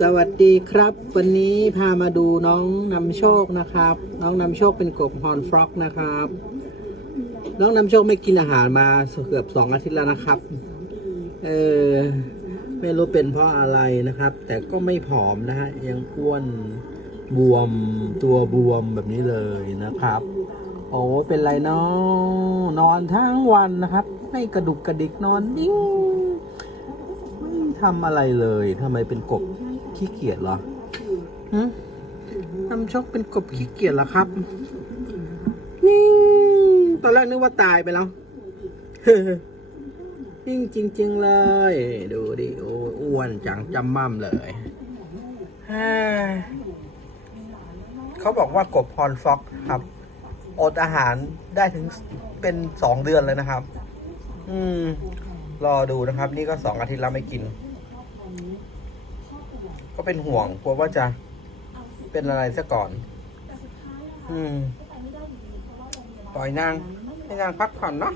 สวัสดีครับ วันนี้พามาดูน้องนำโชคนะครับ น้องนำโชคเป็นกบฮอนฟรอกนะครับ น้องนำโชคไม่กินอาหารมาเกือบสองอาทิตย์แล้วนะครับ เออไม่รู้เป็นเพราะอะไรนะครับ แต่ก็ไม่ผอมนะฮะยังอ้วนบวมตัวบวมแบบนี้เลยนะครับ โอ้เป็นไรเนาะนอนทั้งวันนะครับ ไม่กระดุกกระดิกนอนนิ่งไม่ทำอะไรเลย ทำไมเป็นกบ ขี้เกียจเหรอฮะนำชคเป็นกบขี้เกียจเหรอครับนิ่งตอนแรกนึกว่าตายไปแล้วนิ่งจริง ๆ เลย ดูดิโอ้อ้วนจังจำม่ำเลยเขาบอกว่ากบพรฟ็อกครับ อดอาหารได้ถึงเป็นสองเดือนเลยนะครับ อืม รอดูนะครับ นี่ก็สองอาทิตย์แล้วไม่กิน ก็เป็นห่วงกลัวว่าจะเป็นอะไรซะก่อน อืมปล่อยนางให้นางพักผ่อนเนาะ